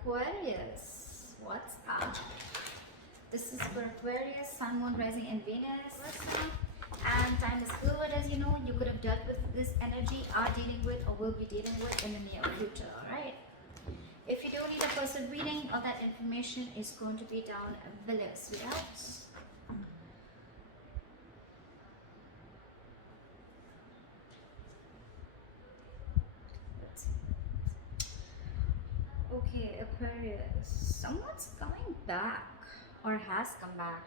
Aquarius, what's up? This is for Aquarius, Sun, Moon, Rising, and Venus. What's up? And time is fluid, as you know. You could have dealt with this energy, are dealing with, or will be dealing with in the near future. Alright? If you do need a person reading, all that information is going to be down below, sweethearts. Okay, Aquarius. Someone's coming back or has come back.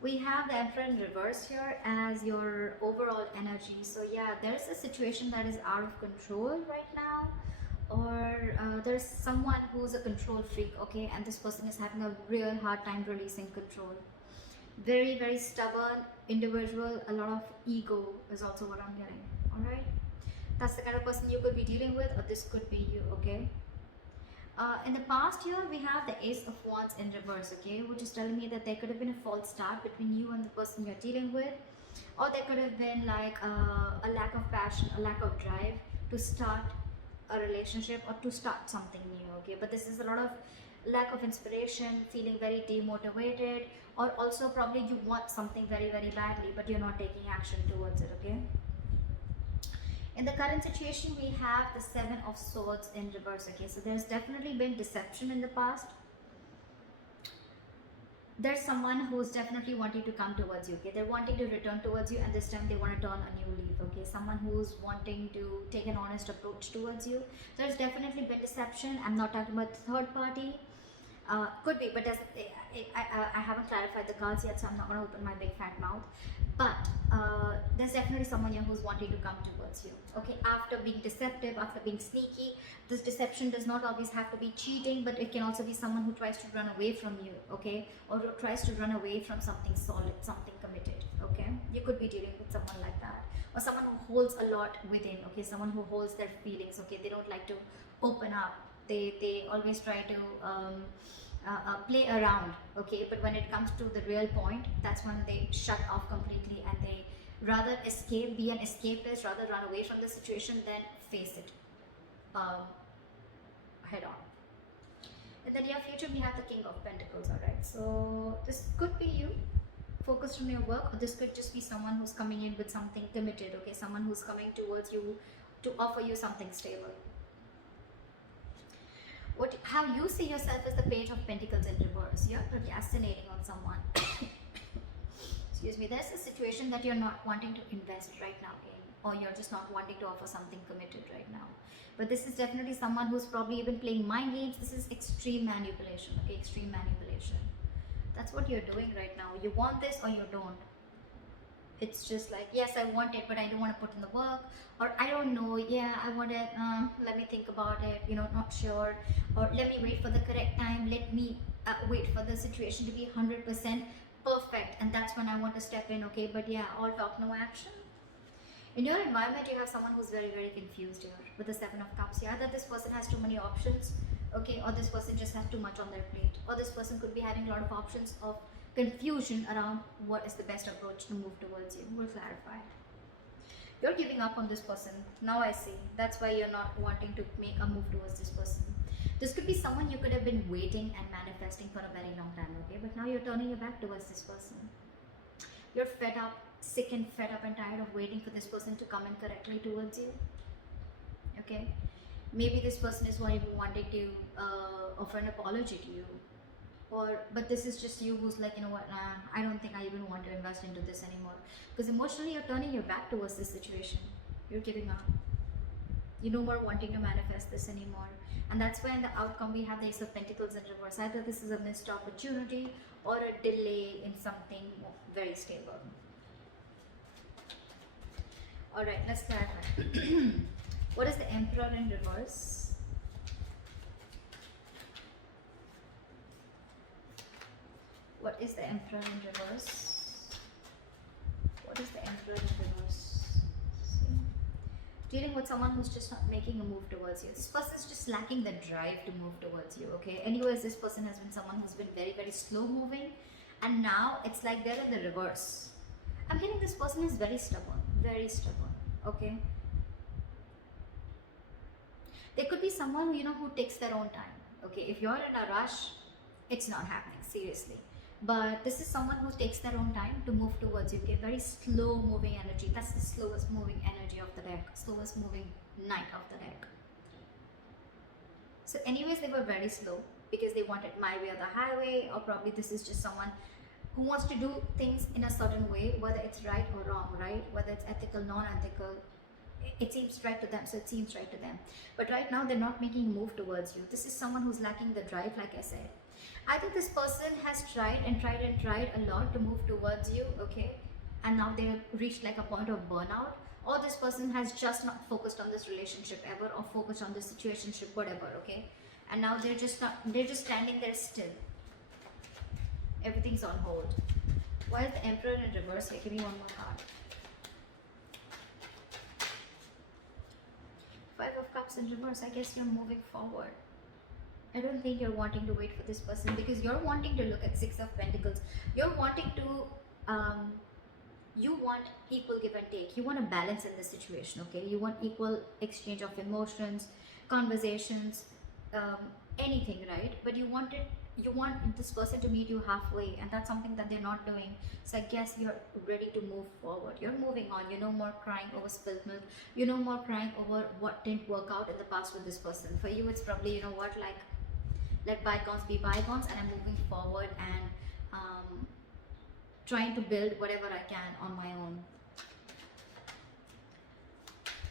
We have the Emperor in reverse here as your overall energy. So yeah, there's a situation that is out of control right now, or there's someone who's a control freak, okay, and this person is having a real hard time releasing control. Very, very stubborn individual, a lot of ego is also what I'm getting. All right, that's the kind of person you could be dealing with, or this could be you, okay. In the past year, we have the Ace of Wands in reverse, okay, which is telling me that there could have been a false start between you and the person you're dealing with, or there could have been like a lack of passion, a lack of drive to start a relationship or to start something new, okay. But this is a lot of lack of inspiration, feeling very demotivated, or also probably you want something very, very badly, but you're not taking action towards it, okay. In the current situation, we have the Seven of Swords in reverse, okay. So there's definitely been deception in the past. There's someone who's definitely wanting to come towards you, okay. They're wanting to return towards you, and this time they want to turn a new leaf, okay. Someone who's wanting to take an honest approach towards you. There's definitely been deception. I'm not talking about the third party. Could be, but I haven't clarified the cards yet, so I'm not going to open my big fat mouth. But there's definitely someone here who's wanting to come towards you, okay. After being deceptive, after being sneaky, this deception does not always have to be cheating, but it can also be someone who tries to run away from you, okay, or tries to run away from something solid, something committed, okay. You could be dealing with someone like that, or someone who holds a lot within, okay, someone who holds their feelings, okay. They don't like to open up. They always try to play around, okay, but when it comes to the real point, that's when they shut off completely, and they rather escape, be an escapist, rather run away from the situation than face it head on. In the near future, we have the King of Pentacles, alright. So this could be you focused on your work, or this could just be someone who's coming in with something committed, okay, someone who's coming towards you to offer you something stable. How you see yourself as the Page of Pentacles in reverse. You're procrastinating on someone. Excuse me. There's a situation that you're not wanting to invest right now in, or you're just not wanting to offer something committed right now. But this is definitely someone who's probably even playing mind games. This is extreme manipulation, okay? Extreme manipulation. That's what you're doing right now. You want this or you don't. It's just like, yes, I want it, but I don't want to put in the work, or I don't know, yeah, I want it, let me think about it, you know, not sure, or let me wait for the correct time, let me wait for the situation to be 100% perfect, and that's when I want to step in, okay. But yeah, all talk, no action. In your environment, you have someone who's very, very confused here with the Seven of Cups. Yeah, that this person has too many options, okay, or this person just has too much on their plate, or this person could be having a lot of options of confusion around what is the best approach to move towards you. We'll clarify. You're giving up on this person. Now I see. That's why you're not wanting to make a move towards this person. This could be someone you could have been waiting and manifesting for a very long time, okay? But now you're turning your back towards this person. You're fed up, sick and fed up and tired of waiting for this person to come in correctly towards you, okay? Maybe this person is wanting to offer an apology to you. But this is just you who's like, you know what, I don't think I even want to invest into this anymore, because emotionally you're turning your back towards this situation. You're giving up. You're no more wanting to manifest this anymore, and that's why in the outcome we have the Ace of Pentacles in reverse. Either this is a missed opportunity or a delay in something very stable. All right, let's clarify. What is the Emperor in reverse? What is the Emperor in reverse? What is the Emperor in reverse? See? Dealing with someone who's just not making a move towards you. This person is just lacking the drive to move towards you, okay? Anyways, this person has been someone who's been very, very slow moving, and now it's like they're in the reverse. I'm hearing this person is very stubborn, okay? There could be someone who, who takes their own time. Okay, if you're in a rush, it's not happening, seriously. But this is someone who takes their own time to move towards you. Okay, very slow moving energy. That's the slowest moving energy of the deck, slowest moving knight of the deck. So anyways, they were very slow because they wanted my way or the highway, or probably this is just someone who wants to do things in a certain way, whether it's right or wrong, right? Whether it's ethical, non-ethical, it seems right to them, so it seems right to them. But right now, they're not making a move towards you. This is someone who's lacking the drive, like I said. I think this person has tried and tried and tried a lot to move towards you, okay? And now they've reached like a point of burnout. Or this person has just not focused on this relationship ever, or focused on this situationship, whatever, okay? And now they're just standing there still. Everything's on hold. Why is the Emperor in reverse here? Give me one more card. Five of Cups in reverse. I guess you're moving forward. I don't think you're wanting to wait for this person, because you're wanting to look at Six of Pentacles. You're wanting to, you want equal give and take. You want a balance in the situation, okay? You want equal exchange of emotions, conversations, anything, right? But you want this person to meet you halfway, and that's something that they're not doing. So I guess you're ready to move forward. You're moving on. You're no more crying over spilled milk. You're no more crying over what didn't work out in the past with this person. For you, it's probably, you know what, like, let bygones be bygones, and I'm moving forward and trying to build whatever I can on my own.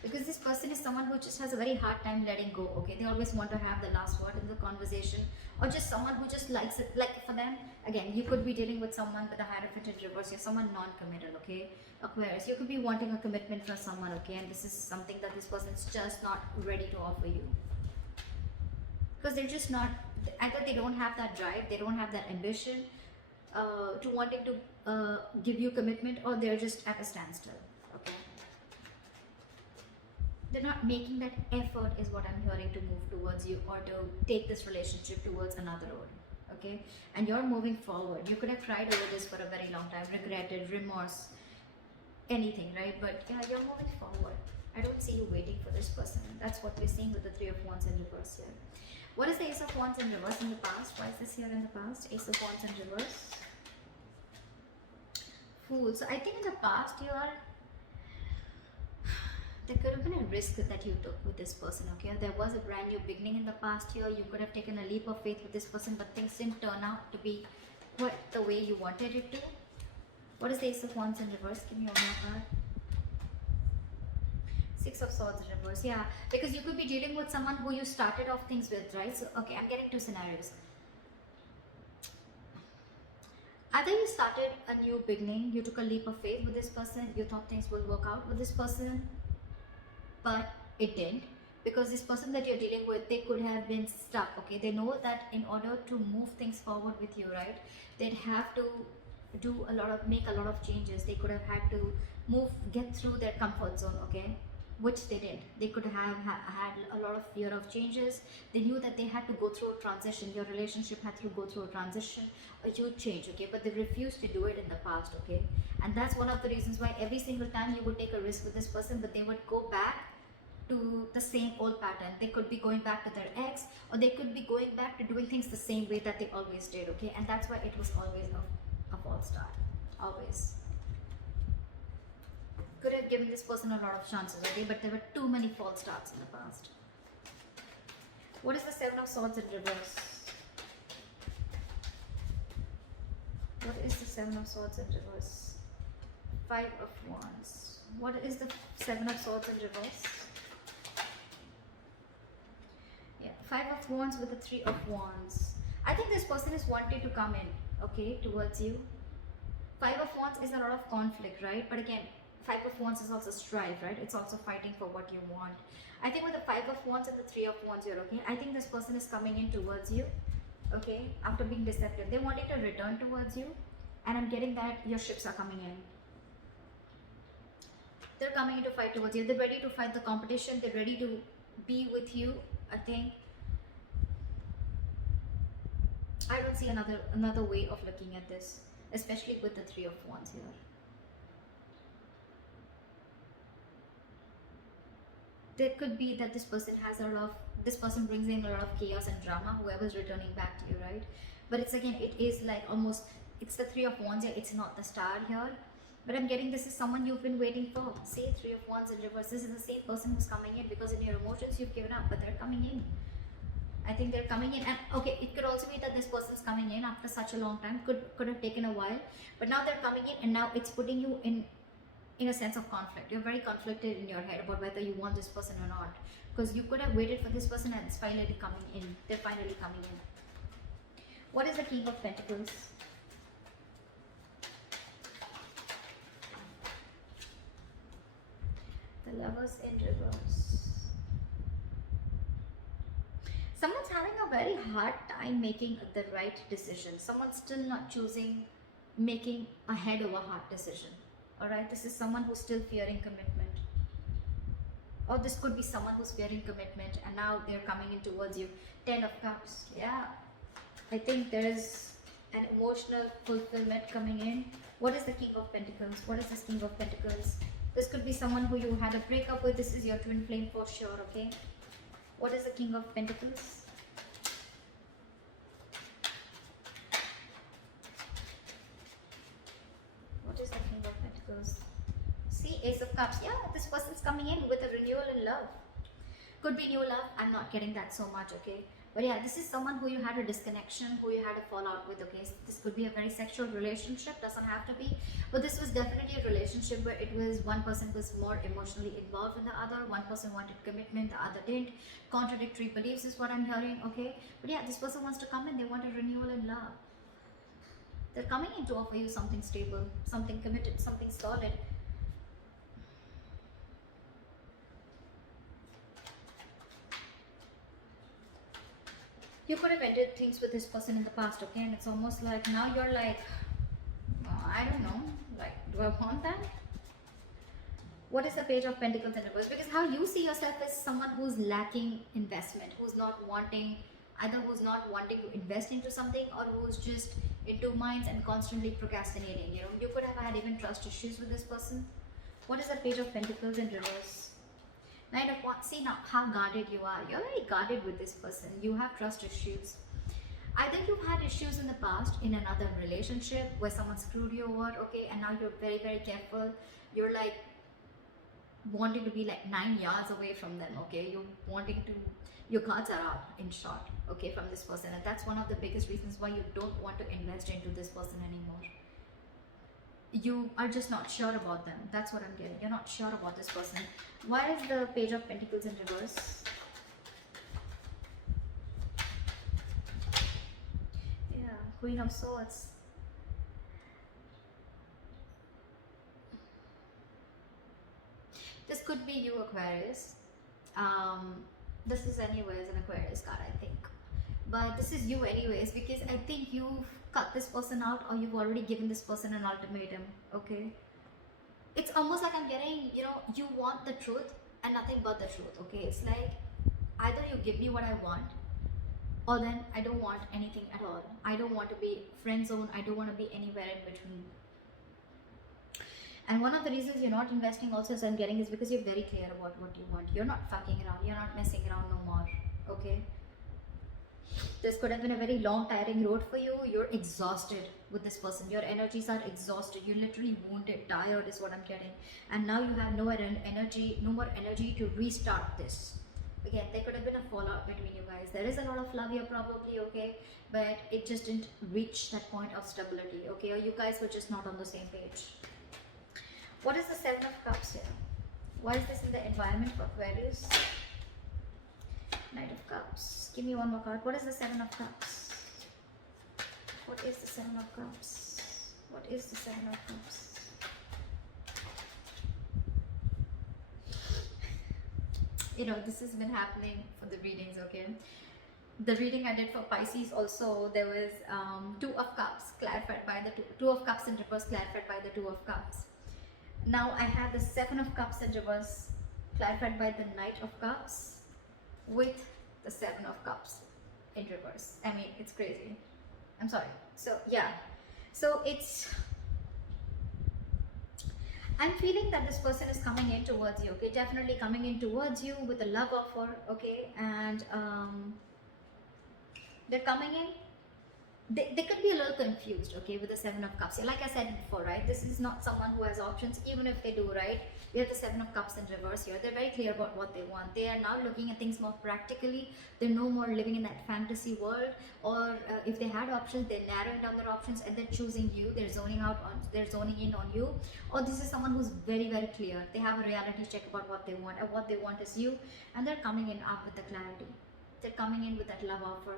Because this person is someone who just has a very hard time letting go, okay? They always want to have the last word in the conversation, or just someone who just likes it. Like for them, again, you could be dealing with someone with a Hierophant in reverse. You're someone non-committal, okay? Aquarius, you could be wanting a commitment from someone, okay? And this is something that this person's just not ready to offer you. Because they're just not, either they don't have that drive, they don't have that ambition to wanting to give you commitment, or they're just at a standstill, okay? They're not making that effort, is what I'm hearing, to move towards you or to take this relationship towards another road, okay? And you're moving forward. You could have cried over this for a very long time, regretted, remorse, anything, right? But yeah, you're moving forward. I don't see you waiting for this person. That's what we're seeing with the Three of Wands in reverse here. What is the Ace of Wands in reverse in the past? Why is this here in the past? Ace of Wands in reverse. Fool. So I think in the past there could have been a risk that you took with this person, okay? There was a brand new beginning in the past year. You could have taken a leap of faith with this person, but things didn't turn out to be what the way you wanted it to. What is the Ace of Wands in reverse? Give me one more card. Six of Swords in reverse. Yeah, because you could be dealing with someone who you started off things with, right? So, okay, I'm getting two scenarios. Either you started a new beginning, you took a leap of faith with this person, you thought things will work out with this person, but it didn't, because this person that you're dealing with, they could have been stuck, okay? They know that in order to move things forward with you, right, they'd have to make a lot of changes. They could have had to get through their comfort zone, okay? Which they didn't. They could have had a lot of fear of changes. They knew that they had to go through a transition. Your relationship had to go through a transition, a huge change, okay? But they refused to do it in the past, okay? And that's one of the reasons why every single time you would take a risk with this person, but they would go back to the same old pattern. They could be going back to their ex, or they could be going back to doing things the same way that they always did, okay? And that's why it was always a false start, always. Could have given this person a lot of chances, okay? But there were too many false starts in the past. What is the Seven of Swords in reverse? What is the Seven of Swords in reverse? Five of Wands. What is the Seven of Swords in reverse? Yeah, Five of Wands with the Three of Wands. I think this person is wanting to come in, okay, towards you. Five of Wands is a lot of conflict, right? But again, Five of Wands is also strife, right? It's also fighting for what you want. I think with the Five of Wands and the Three of Wands here, okay, I think this person is coming in towards you, okay, after being deceptive. They're wanting to return towards you, and I'm getting that your ships are coming in. They're coming in to fight towards you. They're ready to fight the competition. They're ready to be with you, I think. I don't see another way of looking at this, especially with the Three of Wands here. there could be that this person has a lot of, this person brings in a lot of chaos and drama, whoever's returning back to you, right? But it's again, it is like almost, it's the Three of Wands here, it's not the Star here. But I'm getting this is someone you've been waiting for. See, Three of Wands in reverse. This is the same person who's coming in, because in your emotions you've given up, but they're coming in. I think they're coming in, and okay, it could also be that this person's coming in after such a long time. Could have taken a while, but now they're coming in, and now it's putting you in a sense of conflict. You're very conflicted in your head about whether you want this person or not, because you could have waited for this person, and it's finally coming in. They're finally coming in. What is the King of Pentacles? The Lovers in reverse. Someone's having a very hard time making the right decision. Someone's still not choosing, making a head over heart decision. Alright, this is someone who's still fearing commitment. Or this could be someone who's fearing commitment and now they're coming in towards you. 10 of Cups. Yeah. I think there is an emotional fulfillment coming in. What is the King of Pentacles? What is this King of Pentacles? This could be someone who you had a breakup with. This is your twin flame for sure, okay? What is the King of Pentacles? What is the King of Pentacles? See, Ace of Cups. Yeah, this person's coming in with a renewal in love. Could be new love. I'm not getting that so much, okay? But yeah, this is someone who you had a disconnection, who you had a fallout with, okay? So this could be a very sexual relationship, doesn't have to be. But this was definitely a relationship where it was one person was more emotionally involved than the other. One person wanted commitment, the other didn't. Contradictory beliefs is what I'm hearing, okay? But yeah, this person wants to come in, they want a renewal in love. They're coming in to offer you something stable, something committed, something solid. You could have ended things with this person in the past, okay? And it's almost like now you're like, I don't know, like, do I want that? What is the Page of Pentacles in reverse? Because how you see yourself is someone who's lacking investment, who's not wanting, either who's not wanting to invest into something or who's just in two minds and constantly procrastinating. You know, you could have had even trust issues with this person. What is the Page of Pentacles in reverse? Knight of Wands. See now how guarded you are. You're very guarded with this person. You have trust issues. Either you've had issues in the past in another relationship where someone screwed you over, okay, and now you're very, very careful. You're like wanting to be like 9 yards away from them, okay? You're wanting to, your cards are up in short, okay, from this person. And that's one of the biggest reasons why you don't want to invest into this person anymore. You are just not sure about them. That's what I'm getting. You're not sure about this person. Why is the Page of Pentacles in reverse? Yeah, Queen of Swords. This could be you, Aquarius. This is anyways an Aquarius card, I think. But this is you anyways, because I think you've cut this person out or you've already given this person an ultimatum, okay? It's almost like I'm getting, you know, you want the truth and nothing but the truth, okay? It's like either you give me what I want or then I don't want anything at all. I don't want to be friend zone. I don't want to be anywhere in between. And one of the reasons you're not investing also, as I'm getting, is because you're very clear about what you want. You're not fucking around. You're not messing around no more, okay? This could have been a very long, tiring road for you. You're exhausted with this person. Your energies are exhausted. You're literally wounded, tired is what I'm getting. And now you have no energy, no more energy to restart this. Again, there could have been a fallout between you guys. There is a lot of love here probably, okay? But it just didn't reach that point of stability, okay? Or you guys were just not on the same page. What is the Seven of Cups here? Why is this in the environment for Aquarius? Knight of Cups. Give me one more card. What is the Seven of Cups? What is the Seven of Cups? What is the Seven of Cups? You know, this has been happening for the readings, okay? The reading I did for Pisces also, there was Two of Cups clarified by the Two of Cups in reverse clarified by the Two of Cups. Now I have the Seven of Cups in reverse clarified by the Knight of Cups with the Seven of Cups in reverse. I mean, it's crazy. I'm sorry. So yeah, so it's, I'm feeling that this person is coming in towards you, okay? Definitely coming in towards you with a love offer, okay? And they're coming in, they could be a little confused, okay, with the Seven of Cups. Like I said before, right, this is not someone who has options. Even if they do, right, we have the Seven of Cups in reverse here. They're very clear about what they want. They are now looking at things more practically. They're no more living in that fantasy world. Or if they had options, they're narrowing down their options and they're choosing you. They're zoning in on you. Or this is someone who's very, very clear. They have a reality check about what they want, and what they want is you, and they're coming in up with the clarity. They're coming in with that love offer.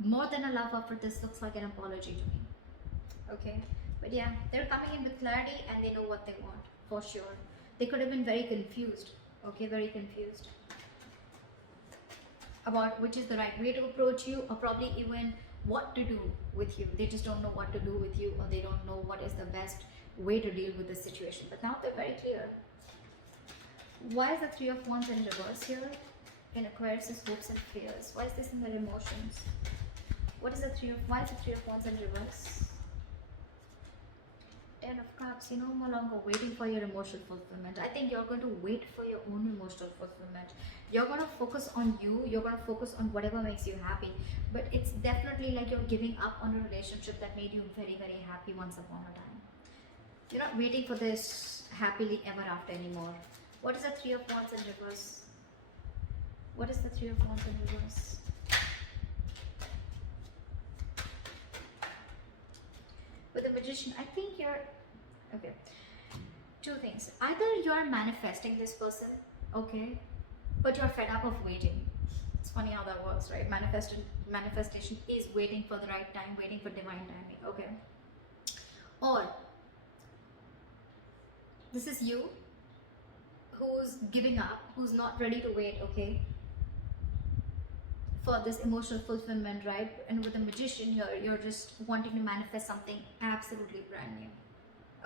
More than a love offer, this looks like an apology to me, okay? But yeah, they're coming in with clarity and they know what they want, for sure. They could have been very confused, okay, very confused about which is the right way to approach you, or probably even what to do with you. They just don't know what to do with you, or they don't know what is the best way to deal with the situation. But now they're very clear. Why is the Three of Wands in reverse here? In Aquarius' hopes and fears. Why is this in their emotions? Why is the Three of Wands in reverse? Ten of Cups. You're no longer waiting for your emotional fulfillment. I think you're going to wait for your own emotional fulfillment. You're going to focus on you. You're going to focus on whatever makes you happy. But it's definitely like you're giving up on a relationship that made you very, very happy once upon a time. You're not waiting for this happily ever after anymore. What is the Three of Wands in reverse? What is the Three of Wands in reverse? With the Magician, I think you're, okay, two things. Either you're manifesting this person, okay, but you're fed up of waiting. It's funny how that works, right? Manifestation is waiting for the right time, waiting for divine timing, okay? Or this is you who's giving up, who's not ready to wait, okay, for this emotional fulfillment, right? And with the Magician, you're just wanting to manifest something absolutely brand new,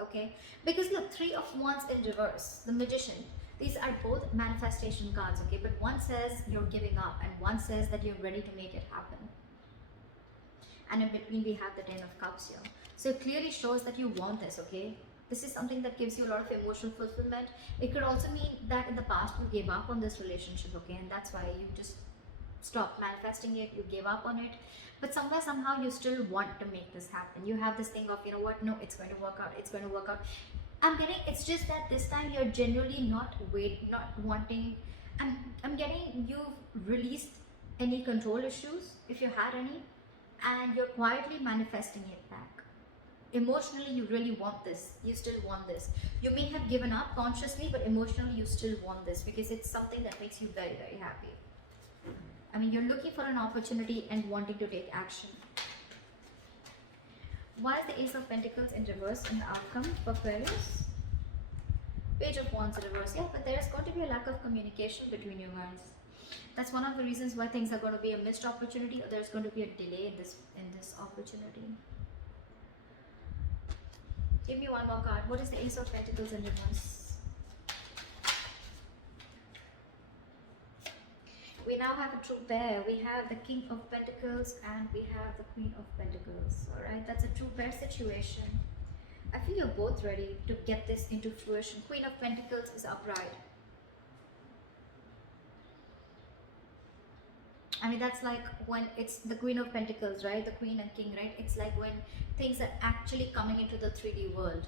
okay? Because look, Three of Wands in reverse, the Magician, these are both manifestation cards, okay? But one says you're giving up and one says that you're ready to make it happen. And in between we have the Ten of Cups here. So it clearly shows that you want this, okay? This is something that gives you a lot of emotional fulfillment. It could also mean that in the past you gave up on this relationship, okay? And that's why you just stopped manifesting it, you gave up on it. But somewhere, somehow, you still want to make this happen. You have this thing of, you know what, no, it's going to work out, it's going to work out. I'm getting, it's just that this time you're generally not wanting, I'm getting you've released any control issues, if you had any, and you're quietly manifesting it back. Emotionally, you really want this. You still want this. You may have given up consciously, but emotionally, you still want this because it's something that makes you very, very happy. I mean, you're looking for an opportunity and wanting to take action. Why is the Ace of Pentacles in reverse in the outcome for Aquarius? Page of Wands in reverse. Yeah, but there's going to be a lack of communication between you guys. That's one of the reasons why things are going to be a missed opportunity, or there's going to be a delay in this opportunity. Give me one more card. What is the Ace of Pentacles in reverse? We now have a true pair. We have the King of Pentacles and we have the Queen of Pentacles. Alright, that's a true pair situation. I feel you're both ready to get this into fruition. Queen of Pentacles is upright. I mean, that's like when it's the Queen of Pentacles, right? The Queen and King, right? It's like when things are actually coming into the 3D world.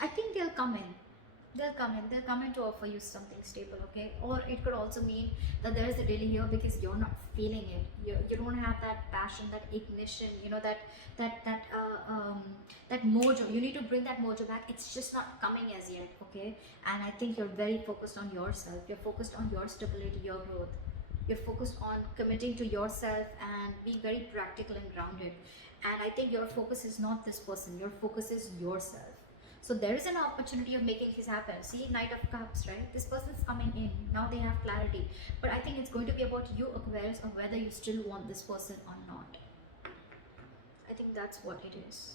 I think they'll come in. They'll come in to offer you something stable, okay? Or it could also mean that there is a delay here because you're not feeling it. You don't have that passion, that ignition, you know, that mojo. You need to bring that mojo back. It's just not coming as yet, okay? And I think you're very focused on yourself. You're focused on your stability, your growth. You're focused on committing to yourself and being very practical and grounded. And I think your focus is not this person. Your focus is yourself. So there is an opportunity of making this happen. See, Knight of Cups, right? This person's coming in. Now they have clarity. But I think it's going to be about you, Aquarius, of whether you still want this person or not. I think that's what it is.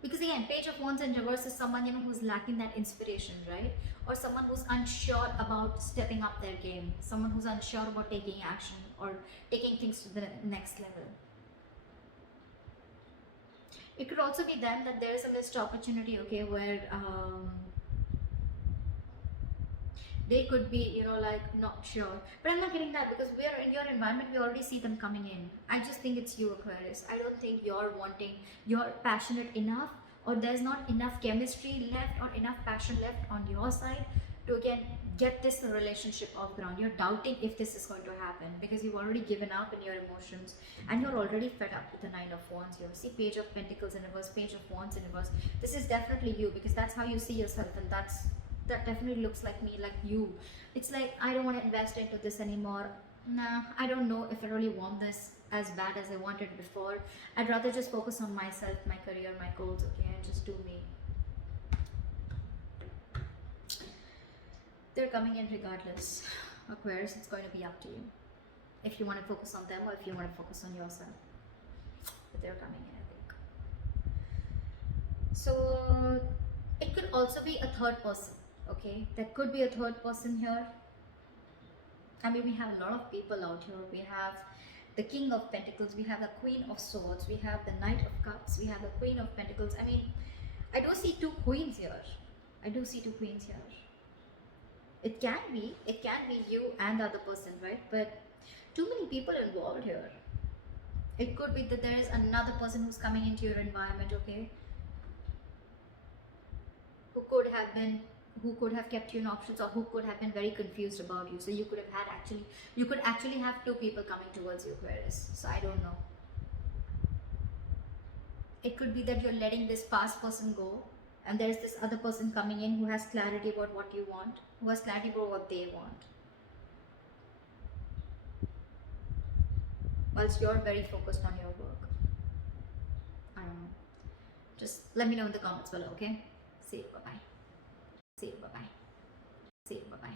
Because again, Page of Wands in reverse is someone, you know, who's lacking that inspiration, right? Or someone who's unsure about stepping up their game. Someone who's unsure about taking action or taking things to the next level. It could also be them that there is a missed opportunity, okay, where they could be, you know, like not sure. But I'm not getting that, because we're in your environment, we already see them coming in. I just think it's you, Aquarius. I don't think you're wanting, you're passionate enough, or there's not enough chemistry left or enough passion left on your side to again get this relationship off ground. You're doubting if this is going to happen because you've already given up in your emotions, and you're already fed up with the Nine of Wands here. See, Page of Pentacles in reverse, Page of Wands in reverse. This is definitely you, because that's how you see yourself, and that definitely looks like me, like you. It's like, I don't want to invest into this anymore. Nah, I don't know if I really want this as bad as I wanted before. I'd rather just focus on myself, my career, my goals, okay, and just do me. They're coming in regardless. Aquarius, it's going to be up to you. If you want to focus on them or if you want to focus on yourself. But they're coming in, I think. So it could also be a third person, okay? There could be a third person here. I mean, we have a lot of people out here. We have the King of Pentacles, we have the Queen of Swords, we have the Knight of Cups, we have the Queen of Pentacles. I mean, I do see two queens here. I do see two queens here. It can be you and the other person, right? But too many people involved here. It could be that there is another person who's coming into your environment, okay? Who could have kept you in options, or who could have been very confused about you. So you could actually have two people coming towards you, Aquarius. So I don't know. It could be that you're letting this past person go, and there's this other person coming in who has clarity about what you want, who has clarity about what they want, whilst you're very focused on your work. I don't know. Just let me know in the comments below, okay? See you, bye-bye. See you, bye-bye. See you, bye-bye.